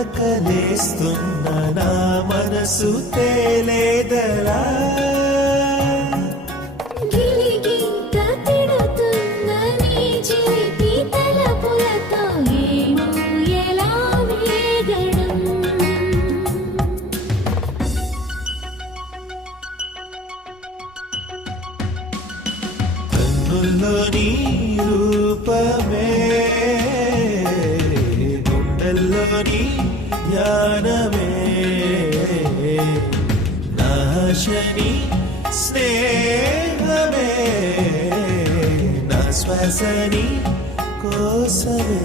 ఉరకలేస్తున్న నా మనసు తేలేదలా కన్నుల్లోని రూపమే గుండెల్లోని జ్ఞానమే నాశని స్నేహమే నా శ్వాసని కోసమే